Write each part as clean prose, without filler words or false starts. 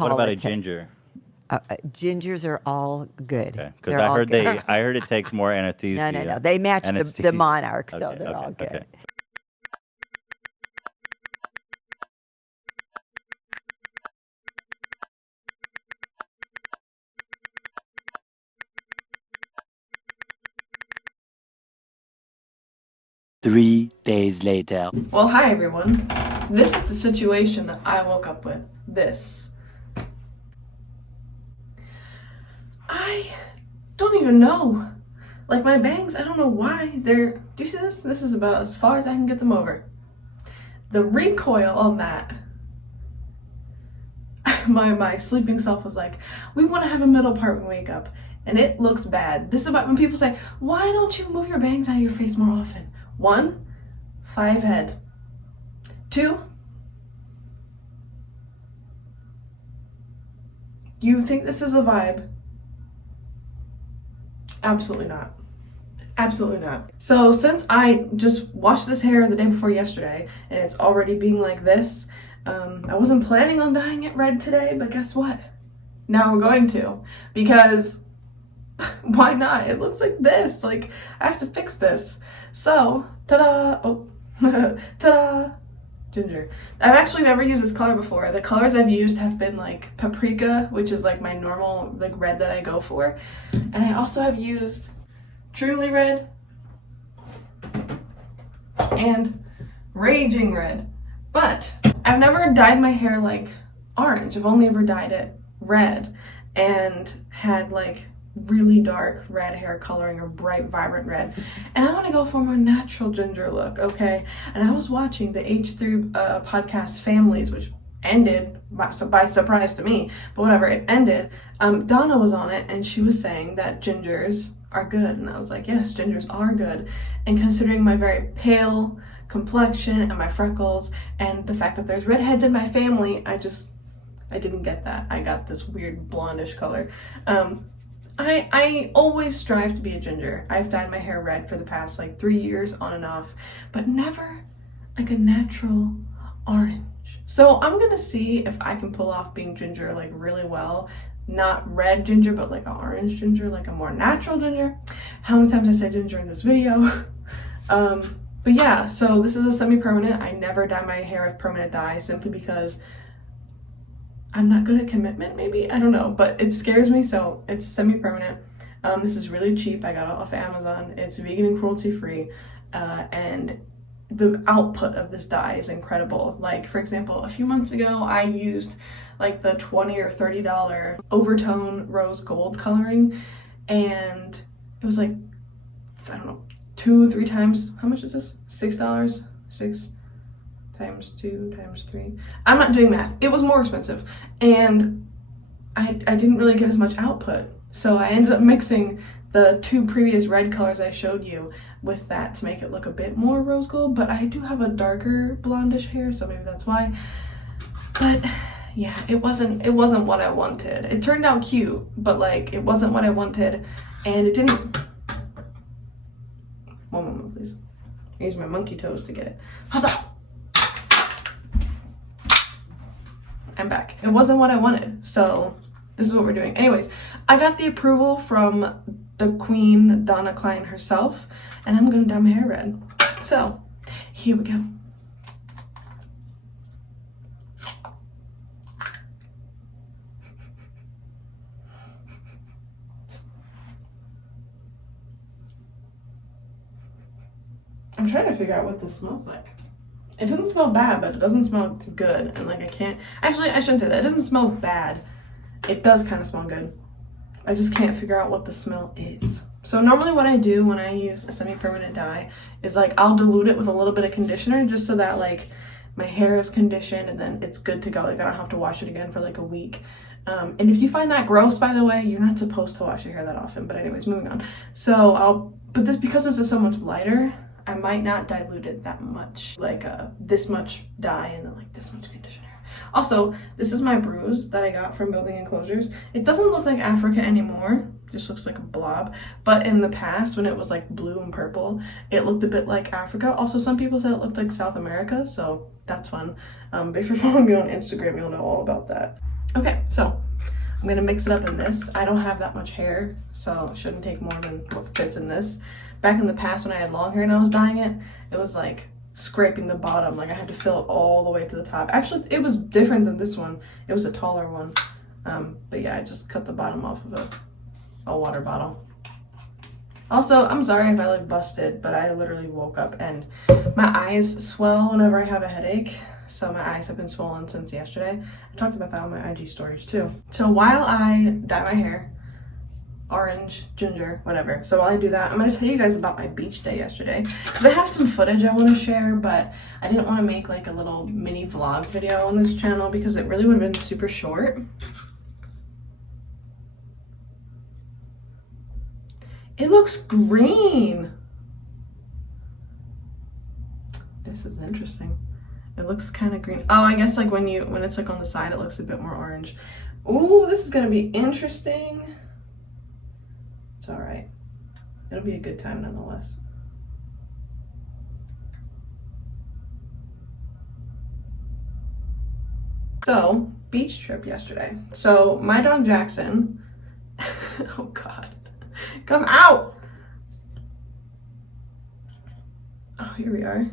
What about a politics. ginger? Gingers are all good. Okay, because They're I all heard good. I heard it takes more anesthesia. No. They match the Anesthesia. monarchs, so Okay, they're all okay, good. okay. 3 days later. Well, hi everyone. This is the situation that I woke up with. This. I don't even know. Like my bangs, I don't know why they're. Do you see this? This is about as far as I can get them over. The recoil on that. My sleeping self was like, we want to have a middle part when we wake up. And it looks bad. This is about when people say, why don't you move your bangs out of your face more often? 1, 5 head. 2, do you think this is a vibe? Absolutely not. Absolutely not. So since I just washed this hair the day before yesterday and it's already being like this, I wasn't planning on dyeing it red today, but guess what? Now we're going to, because why not? It looks like this. Like, I have to fix this. So, ta-da! Oh, ta-da! Ginger. I've actually never used this color before. The colors I've used have been like paprika, which is like my normal like red that I go for. And I also have used truly red and raging red. But I've never dyed my hair like orange. I've only ever dyed it red and had like really dark red hair coloring or bright vibrant red, and I want to go for a more natural ginger look. Okay, and I was watching the H3 podcast Families, which ended by surprise to me, but whatever, it ended. Donna was on it and she was saying that gingers are good, and I was like, yes, gingers are good. And considering my very pale complexion and my freckles and the fact that there's redheads in my family, I didn't get that. I got this weird blondish color. I always strive to be a ginger. I've dyed my hair red for the past like 3 years on and off, but never like a natural orange. So I'm gonna see if I can pull off being ginger like really well. Not red ginger, but like an orange ginger, like a more natural ginger. How many times I said ginger in this video? But yeah, so this is a semi-permanent. I never dye my hair with permanent dye simply because I'm not good at commitment, maybe? I don't know, but it scares me, so it's semi-permanent. This is really cheap. I got it off of Amazon. It's vegan and cruelty-free, and the output of this dye is incredible. Like, for example, a few months ago, I used like the $20 or $30 overtone rose gold coloring, and it was like, I don't know, 2-3 times. How much is this? $6? 6 times 2 times 3. I'm not doing math. It was more expensive, and I didn't really get as much output. So I ended up mixing the 2 previous red colors I showed you with that to make it look a bit more rose gold, but I do have a darker blondish hair, so maybe that's why. But yeah, it wasn't what I wanted. It turned out cute, but like it wasn't what I wanted, and it didn't. One moment, please. I use my monkey toes to get it. Huzzah! I'm back. It wasn't what I wanted, so this is what we're doing. Anyways, I got the approval from the Queen, Donna Klein herself, and I'm gonna dye my hair red. So, here we go. I'm trying to figure out what this smells like. It doesn't smell bad, but it doesn't smell good. And like I can't, actually I shouldn't say that. It doesn't smell bad. It does kind of smell good. I just can't figure out what the smell is. So normally what I do when I use a semi-permanent dye is like I'll dilute it with a little bit of conditioner just so that like my hair is conditioned and then it's good to go. Like I don't have to wash it again for like a week. And if you find that gross, by the way, you're not supposed to wash your hair that often. But anyways, moving on. So because this is so much lighter, I might not dilute it that much, like this much dye and then like this much conditioner. Also, this is my bruise that I got from building enclosures. It doesn't look like Africa anymore, just looks like a blob. But in the past, when it was like blue and purple, it looked a bit like Africa. Also, some people said it looked like South America, so that's fun. But if you're following me on Instagram, you'll know all about that. Okay, so I'm gonna mix it up in this. I don't have that much hair, so it shouldn't take more than what fits in this. Back in the past when I had long hair and I was dyeing it, it was like scraping the bottom. Like I had to fill it all the way to the top. Actually, it was different than this one. It was a taller one. But yeah, I just cut the bottom off of a water bottle. Also, I'm sorry if I look busted, but I literally woke up and my eyes swell whenever I have a headache. So my eyes have been swollen since yesterday. I talked about that on my IG stories too. So while I dye my hair, orange, ginger, whatever. So while I do that, I'm gonna tell you guys about my beach day yesterday. Because I have some footage I wanna share, but I didn't wanna make like a little mini vlog video on this channel because it really would have been super short. It looks green. This is interesting. It looks kind of green. Oh, I guess like when it's like on the side, it looks a bit more orange. Ooh, this is gonna be interesting. It's all right. It'll be a good time nonetheless. So, beach trip yesterday. So my dog Jackson, oh God. Come out! Oh, here we are.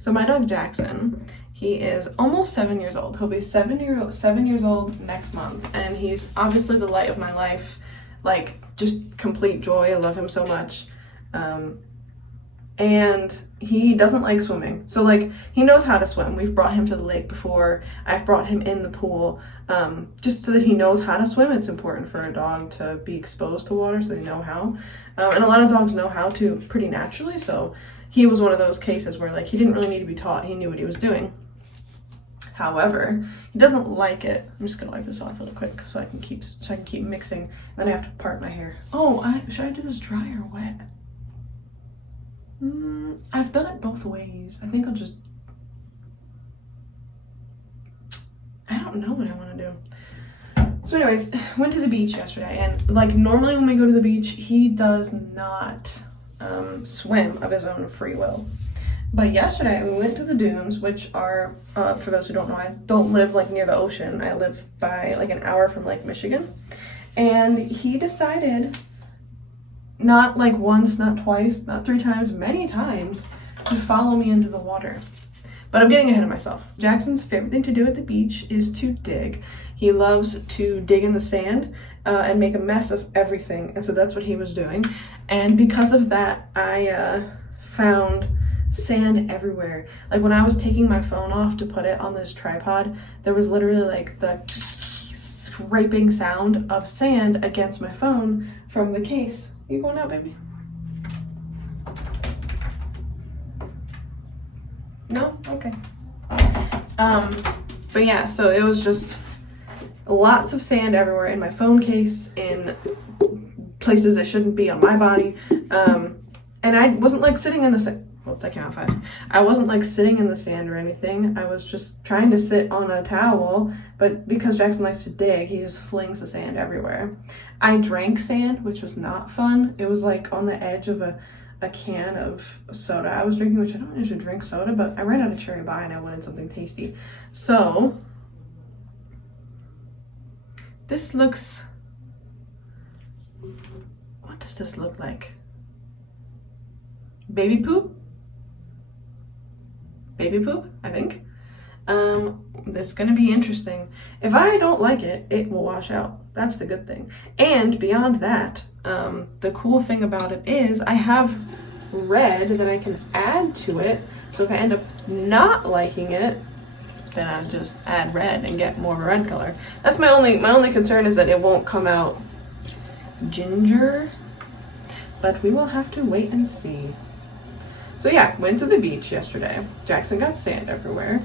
So my dog Jackson, he is almost 7 years old. He'll be 7 years old next month, and he's obviously the light of my life. Like, just complete joy. I love him so much. And he doesn't like swimming. So like, he knows how to swim. We've brought him to the lake before. I've brought him in the pool, just so that he knows how to swim. It's important for a dog to be exposed to water so they know how. And a lot of dogs know how to pretty naturally. So he was one of those cases where like, he didn't really need to be taught. He knew what he was doing. However, he doesn't like it. I'm just gonna wipe this off really quick so I can keep mixing. And then I have to part my hair. Oh, should I do this dry or wet? I've done it both ways. I think I don't know what I want to do. So anyways, went to the beach yesterday, and like normally when we go to the beach, he does not swim of his own free will. But yesterday we went to the dunes, which are, for those who don't know, I don't live like near the ocean. I live by like an hour from Lake Michigan. And he decided, not like once, not twice, not 3 times, many times, to follow me into the water. But I'm getting ahead of myself. Jackson's favorite thing to do at the beach is to dig. He loves to dig in the sand and make a mess of everything. And so that's what he was doing. And because of that, I found sand everywhere. Like when I was taking my phone off to put it on this tripod, there was literally like the scraping sound of sand against my phone from the case. You going out, baby? No? Okay. But yeah, so it was just lots of sand everywhere in my phone case, in places that shouldn't be on my body. And I wasn't like sitting in the sand. Well, that came out fast. I wasn't like sitting in the sand or anything. I was just trying to sit on a towel, but because Jackson likes to dig, he just flings the sand everywhere. I drank sand, which was not fun. It was like on the edge of a can of soda I was drinking, which I don't usually drink soda, but I ran out of cherry pie and I wanted something tasty. So this looks, what does this look like? Baby poop? Baby poop, I think. It's gonna be interesting. If I don't like it, it will wash out. That's the good thing. And beyond that, the cool thing about it is I have red that I can add to it. So if I end up not liking it, then I just add red and get more of a red color. That's my only concern, is that it won't come out ginger, but we will have to wait and see. So yeah, went to the beach yesterday. Jackson got sand everywhere.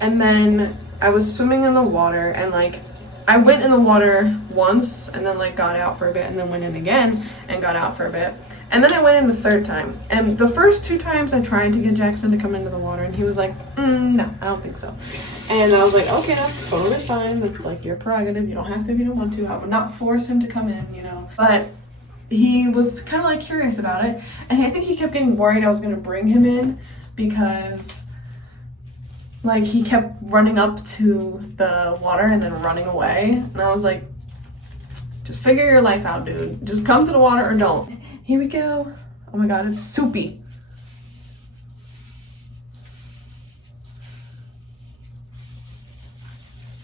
And then I was swimming in the water, and like I went in the water once and then like got out for a bit and then went in again and got out for a bit. And then I went in the 3rd time. And the first 2 times I tried to get Jackson to come into the water, and he was like, no, I don't think so. And I was like, okay, that's totally fine. That's like your prerogative. You don't have to if you don't want to. I would not force him to come in, you know. But he was kind of like curious about it, and I think he kept getting worried I was going to bring him in because like he kept running up to the water and then running away, and I was like, just figure your life out, dude. Just come to the water or don't. Here we go. Oh my god, it's soupy.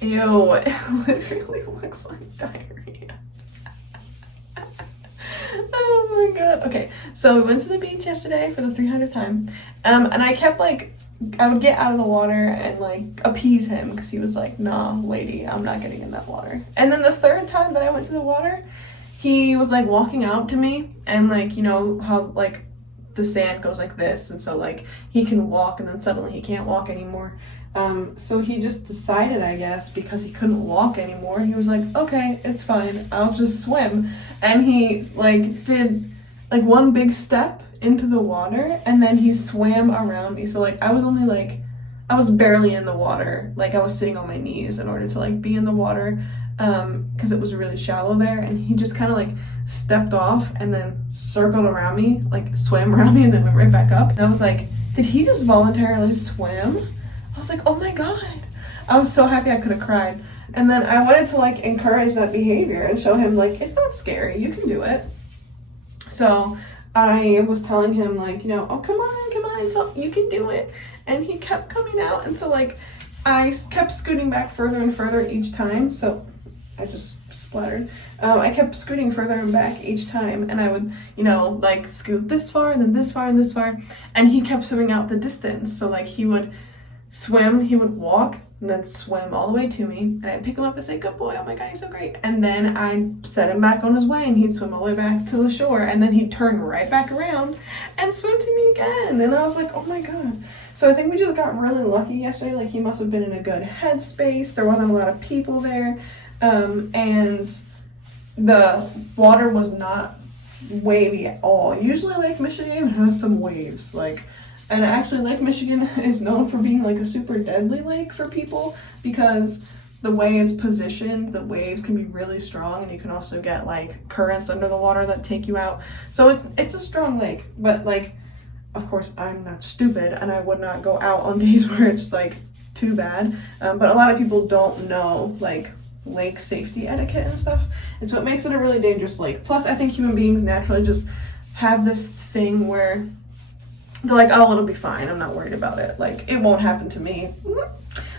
Ew, it literally looks like diarrhea. Oh my god. Okay, so we went to the beach yesterday for the 300th time. And I kept like, I would get out of the water and like appease him because he was like, nah, lady, I'm not getting in that water. And then the third time that I went to the water, he was like walking out to me, and like, you know how like the sand goes like this, and so like he can walk and then suddenly he can't walk anymore. So he just decided, I guess, because he couldn't walk anymore, he was like, okay, it's fine, I'll just swim. And he like did like one big step into the water, and then he swam around me. So like I was barely in the water, like I was sitting on my knees in order to like be in the water, because it was really shallow there, and he just kind of like stepped off and then circled around me, like swam around me and then went right back up. And I was like, did he just voluntarily swim? I was like, oh my god. I was so happy I could have cried. And then I wanted to like encourage that behavior and show him like, it's not scary, you can do it. So I was telling him like, you know, oh come on, so you can do it. And he kept coming out, and so like I kept scooting back further and further each time. So I just splattered. I kept scooting further and back each time, and I would, you know, like scoot this far and then this far and this far, and he kept swimming out the distance. So like he would swim, he would walk, and then swim all the way to me, and I'd pick him up and say, good boy, oh my god, you're so great. And then I'd set him back on his way, and he'd swim all the way back to the shore, and then he'd turn right back around and swim to me again. And I was like, oh my god. So I think we just got really lucky yesterday. Like he must have been in a good headspace. There wasn't a lot of people there, and the water was not wavy at all. Usually Lake Michigan has some waves, like, and actually Lake Michigan is known for being like a super deadly lake for people because the way it's positioned, the waves can be really strong, and you can also get like currents under the water that take you out. So it's a strong lake, but like, of course I'm not stupid and I would not go out on days where it's like too bad. But a lot of people don't know like lake safety etiquette and stuff, and so it makes it a really dangerous lake. Plus I think human beings naturally just have this thing where they're like, oh, it'll be fine, I'm not worried about it, like it won't happen to me.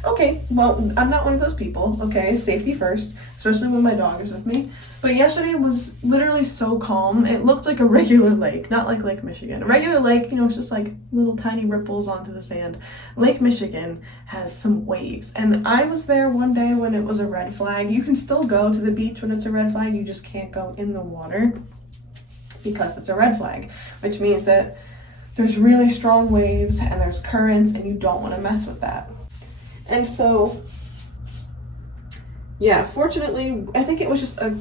Okay, well, I'm not one of those people, okay? Safety first, especially when my dog is with me. But yesterday was literally so calm. It looked like a regular lake, not like Lake Michigan. A regular lake, you know, it's just like little tiny ripples onto the sand. Lake Michigan has some waves. And I was there one day when it was a red flag. You can still go to the beach when it's a red flag, you just can't go in the water because it's a red flag, which means that there's really strong waves and there's currents, and you don't want to mess with that. And so, yeah, fortunately, I think it was just a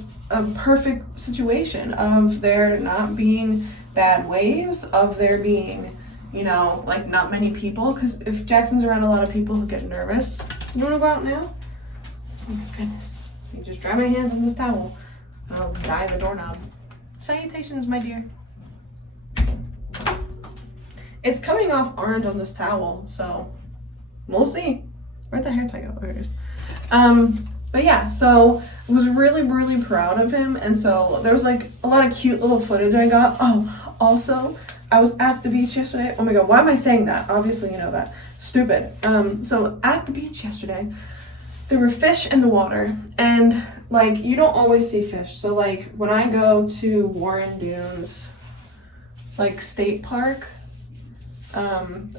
perfect situation of there not being bad waves, of there being, you know, like not many people, because if Jackson's around a lot of people, he'll get nervous. You want to go out now? Oh my goodness. You just dry my hands on this towel. I'll dye the doorknob. Salutations, my dear. It's coming off orange on this towel, so we'll see. Where'd the hair tie go? There it is. But yeah, so I was really, really proud of him. And so there was like a lot of cute little footage I got. Oh, also, I was at the beach yesterday. Oh my god, why am I saying that? Obviously, you know that. Stupid. So at the beach yesterday, there were fish in the water. And like, you don't always see fish. So like, when I go to Warren Dunes, like State Park,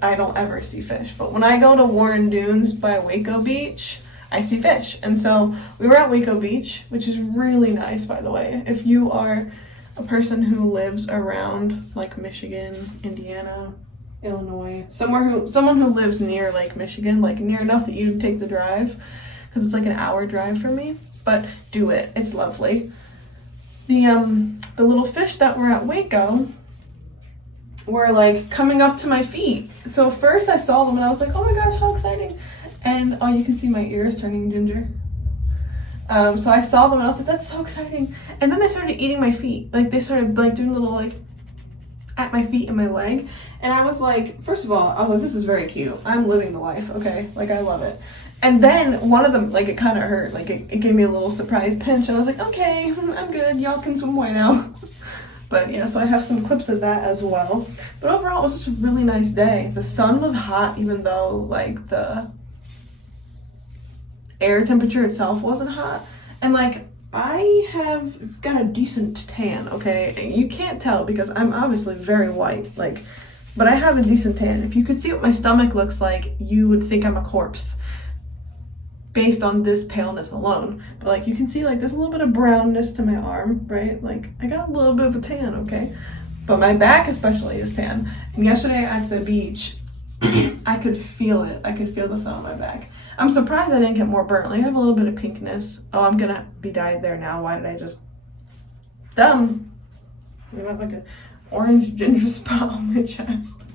I don't ever see fish, but when I go to Warren Dunes by Waco Beach, I see fish. And so we were at Waco Beach, which is really nice, by the way. If you are a person who lives around like Michigan, Indiana, Illinois, someone who lives near Lake Michigan, like near enough that you take the drive, because it's like an hour drive from me, but do it, it's lovely. The little fish that were at Waco were like coming up to my feet. So first I saw them and I was like, oh my gosh, how exciting. And oh, you can see my ears turning ginger. So I saw them and I was like, that's so exciting. And then they started eating my feet. Like they started like doing little like at my feet and my leg. And I was like, first of all, I was like, this is very cute. I'm living the life, okay? Like I love it. And then one of them, like it kind of hurt. Like it gave me a little surprise pinch. And I was like, okay, I'm good. Y'all can swim away now. But yeah, so I have some clips of that as well. But overall, it was just a really nice day. The sun was hot, even though like the air temperature itself wasn't hot. And like, I have got a decent tan, okay? You can't tell because I'm obviously very white, like, but I have a decent tan. If you could see what my stomach looks like, you would think I'm a corpse based on this paleness alone. But like, you can see like there's a little bit of brownness to my arm, right? Like, I got a little bit of a tan, okay? But my back especially is tan. And yesterday at the beach, I could feel it. I could feel the sun on my back. I'm surprised I didn't get more burnt. Like, I have a little bit of pinkness. Oh, I'm gonna be dyed there now. Why did I just... Dumb. I have like an orange ginger spot on my chest.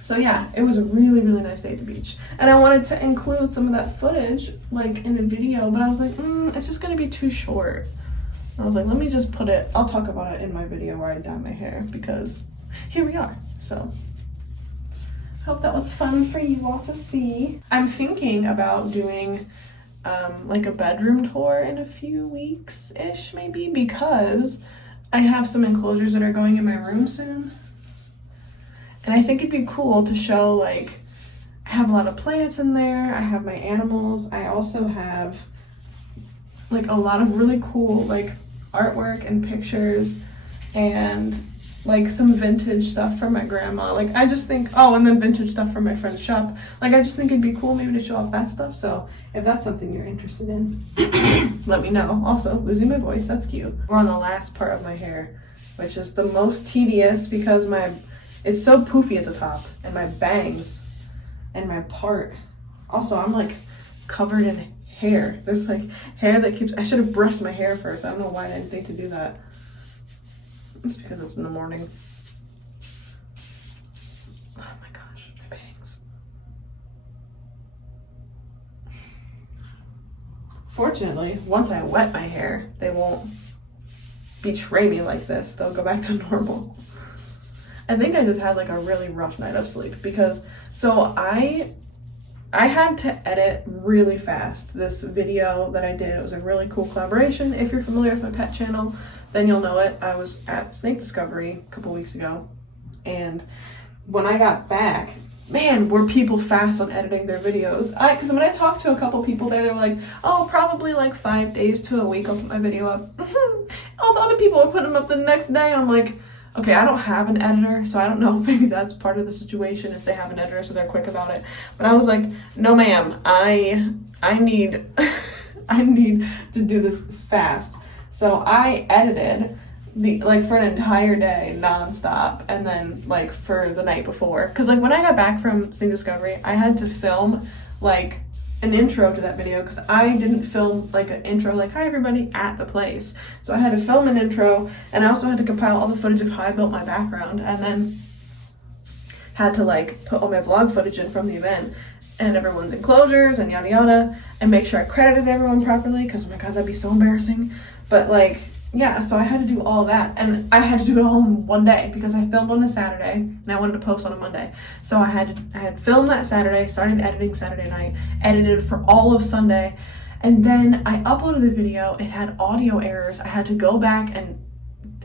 So yeah, it was a really, really nice day at the beach. And I wanted to include some of that footage, like, in the video, but I was like, it's just gonna be too short. I was like, let me just put it... I'll talk about it in my video where I dye my hair, because here we are, so... Hope that was fun for you all to see. I'm thinking about doing like a bedroom tour in a few weeks-ish maybe, because I have some enclosures that are going in my room soon. And I think it'd be cool to show, like, I have a lot of plants in there, I have my animals, I also have like a lot of really cool like artwork and pictures and like some vintage stuff from my grandma. Like I just think, oh, and then vintage stuff from my friend's shop. Like I just think it'd be cool maybe to show off that stuff. So if that's something you're interested in, let me know. Also, losing my voice, that's cute. We're on the last part of my hair, which is the most tedious because it's so poofy at the top, and my bangs and my part. Also, I'm like covered in hair. There's like hair that keeps, I should have brushed my hair first. I don't know why I didn't think to do that. It's because it's in the morning. Oh my gosh, my bangs. Fortunately, once I wet my hair, they won't betray me like this. They'll go back to normal. I think I just had like a really rough night of sleep because, so I had to edit really fast this video that I did. It was a really cool collaboration. If you're familiar with my pet channel, then you'll know it. I was at Snake Discovery a couple weeks ago, and when I got back, man, were people fast on editing their videos. Because when I talked to a couple people there, they were like, oh, probably like 5 days to a week I'll put my video up. All the other people are putting them up the next day, and I'm like, okay, I don't have an editor, so I don't know, maybe that's part of the situation is they have an editor so they're quick about it. But I was like, no ma'am, I need I need to do this fast. So I edited for an entire day nonstop, and then like for the night before, because like when I got back from Snake Discovery, I had to film like an intro to that video because I didn't film like an intro like hi everybody at the place. So I had to film an intro, and I also had to compile all the footage of how I built my background, and then had to like put all my vlog footage in from the event and everyone's enclosures and yada yada, and make sure I credited everyone properly because oh my god, that'd be so embarrassing. But like, yeah, so I had to do all that, and I had to do it all in one day because I filmed on a Saturday and I wanted to post on a Monday. So I had filmed that Saturday, started editing Saturday night, edited for all of Sunday, and then I uploaded the video. It had audio errors. I had to go back and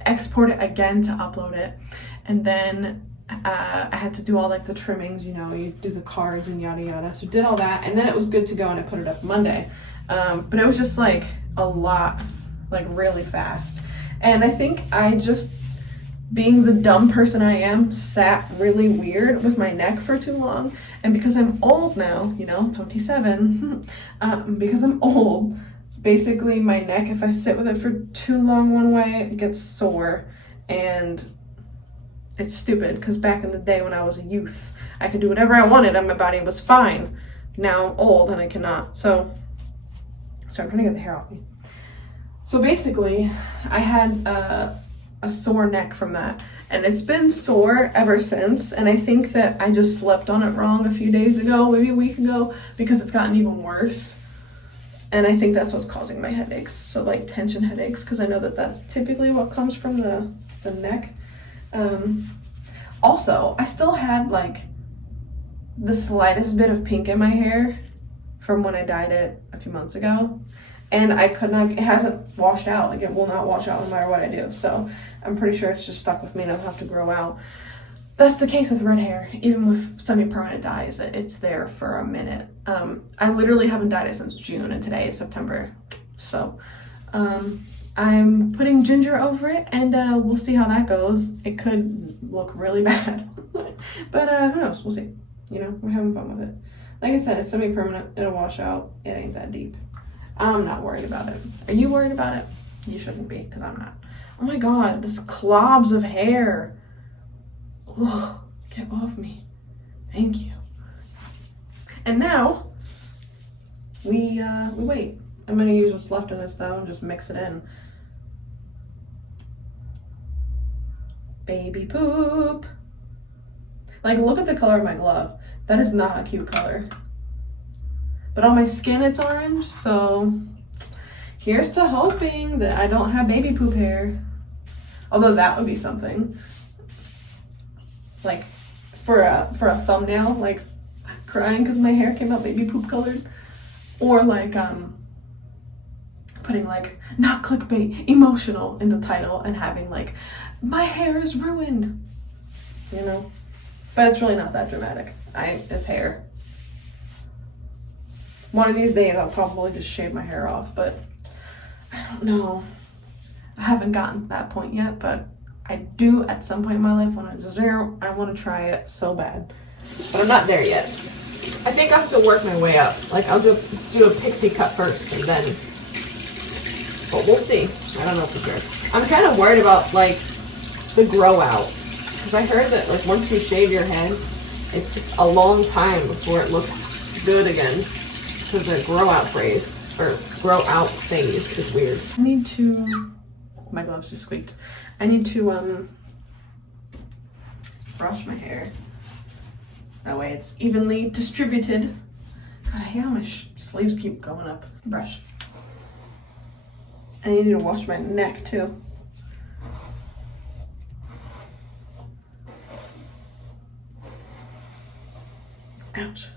export it again to upload it, and then I had to do all like the trimmings, you know, you do the cards and yada yada. So did all that, and then it was good to go, and I put it up Monday. But it was just like a lot, like really fast. And I think I just, being the dumb person I am, sat really weird with my neck for too long. And because I'm old now, you know, 27, because I'm old, basically my neck, if I sit with it for too long one way, it gets sore. And it's stupid because back in the day when I was a youth, I could do whatever I wanted and my body was fine. Now I'm old and I cannot. So I'm trying to get the hair off me. So basically, I had a sore neck from that, and it's been sore ever since, and I think that I just slept on it wrong a few days ago, maybe a week ago, because it's gotten even worse. And I think that's what's causing my headaches. So like tension headaches, because I know that that's typically what comes from the neck. Also, I still had like the slightest bit of pink in my hair from when I dyed it a few months ago. And I could not, it hasn't washed out. Like it will not wash out no matter what I do. So I'm pretty sure it's just stuck with me and it'll have to grow out. That's the case with red hair. Even with semi-permanent dyes, it's there for a minute. I literally haven't dyed it since June and today is September. So I'm putting ginger over it and we'll see how that goes. It could look really bad. But who knows? We'll see. You know, we're having fun with it. Like I said, it's semi-permanent. It'll wash out. It ain't that deep. I'm not worried about it. Are you worried about it? You shouldn't be, because I'm not. Oh my god, this clobs of hair. Ugh, get off me. Thank you. And now, we wait. I'm gonna use what's left of this though and just mix it in. Baby poop. Like, look at the color of my glove. That is not a cute color. But on my skin it's orange, so here's to hoping that I don't have baby poop hair. Although that would be something. Like for a thumbnail, like crying because my hair came out baby poop colored. Or like putting like not clickbait, emotional in the title and having like my hair is ruined. You know? But it's really not that dramatic. It's hair. One of these days I'll probably just shave my hair off, but I don't know. I haven't gotten to that point yet, but I do at some point in my life want to I want to try it so bad. But I'm not there yet. I think I have to work my way up. Like I'll do a pixie cut first and then, but we'll see. I don't know for sure. I'm kind of worried about like the grow out. Because I heard that like once you shave your head, it's a long time before it looks good again. Because the grow out phase is weird. I need to, my gloves just squeaked. I need to brush my hair. That way it's evenly distributed. God, I hate how my sleeves keep going up. Brush. I need to wash my neck too. Ouch.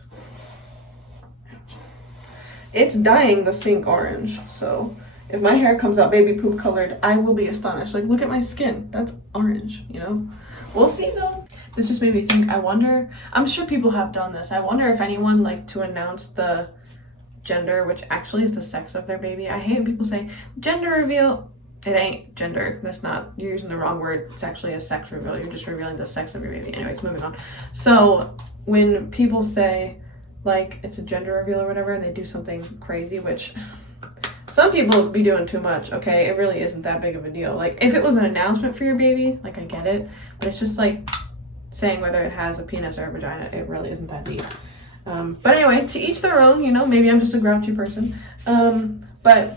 It's dyeing the sink orange, so if my hair comes out baby poop colored, I will be astonished. Like, look at my skin. That's orange, you know? We'll see, though. This just made me think, I wonder, I'm sure people have done this. I wonder if anyone, like, to announce the gender, which actually is the sex of their baby. I hate when people say, gender reveal. It ain't gender. That's not, you're using the wrong word. It's actually a sex reveal. You're just revealing the sex of your baby. Anyways, moving on. So, when people say, like it's a gender reveal or whatever, and they do something crazy, which some people be doing too much, okay? It really isn't that big of a deal. Like if it was an announcement for your baby, like I get it, but it's just like saying whether it has a penis or a vagina. It really isn't that deep. But anyway, to each their own, you know, maybe I'm just a grouchy person. But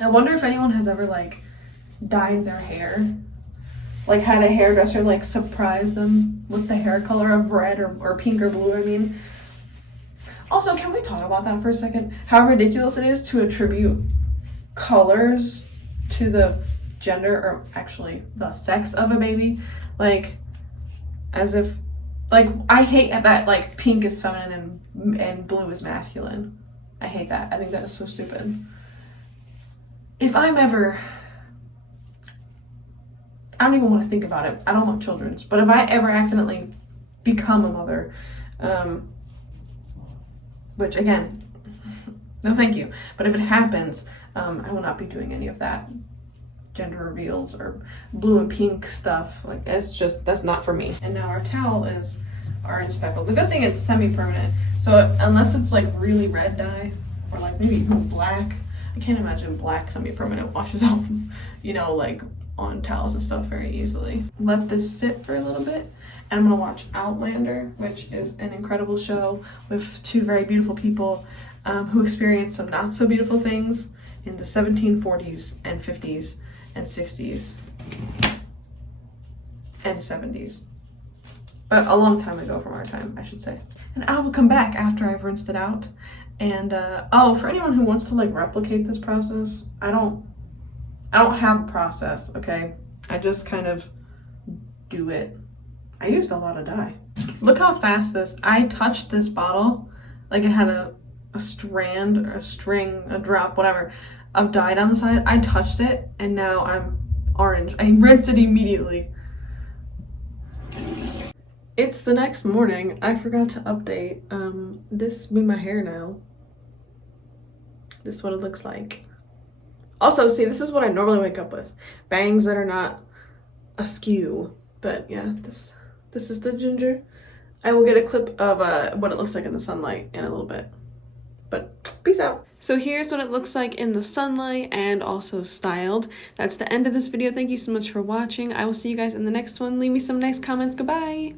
I wonder if anyone has ever like dyed their hair, like had a hairdresser like surprise them with the hair color of red or pink or blue, I mean. Also, can we talk about that for a second? How ridiculous it is to attribute colors to the gender, or actually the sex of a baby. Like, as if, like, I hate that, like, pink is feminine and blue is masculine. I hate that. I think that is so stupid. If I'm ever, I don't even want to think about it. I don't want children's, but if I ever accidentally become a mother, which again, no thank you, but if it happens, I will not be doing any of that gender reveals or blue and pink stuff. Like, it's just, that's not for me. And now our towel is orange speckled. The good thing it's semi-permanent, so unless it's like really red dye or like maybe even black, I can't imagine black semi-permanent washes off, you know, like on towels and stuff very easily. Let this sit for a little bit. And I'm gonna watch Outlander, which is an incredible show with two very beautiful people who experienced some not so beautiful things in the 1740s and 50s and 60s and 70s. But a long time ago from our time, I should say. And I will come back after I've rinsed it out And oh, for anyone who wants to like replicate this process, I don't have a process, okay? I just kind of do it. I used a lot of dye. Look how fast I touched this bottle, like it had a strand or a string, a drop, whatever, of dye down the side. I touched it and now I'm orange. I rinsed it immediately. It's the next morning. I forgot to update. This be my hair now. This is what it looks like. Also, see, this is what I normally wake up with. Bangs that are not askew. But yeah, this is the ginger. I will get a clip of what it looks like in the sunlight in a little bit. But peace out. So here's what it looks like in the sunlight and also styled. That's the end of this video. Thank you so much for watching. I will see you guys in the next one. Leave me some nice comments. Goodbye.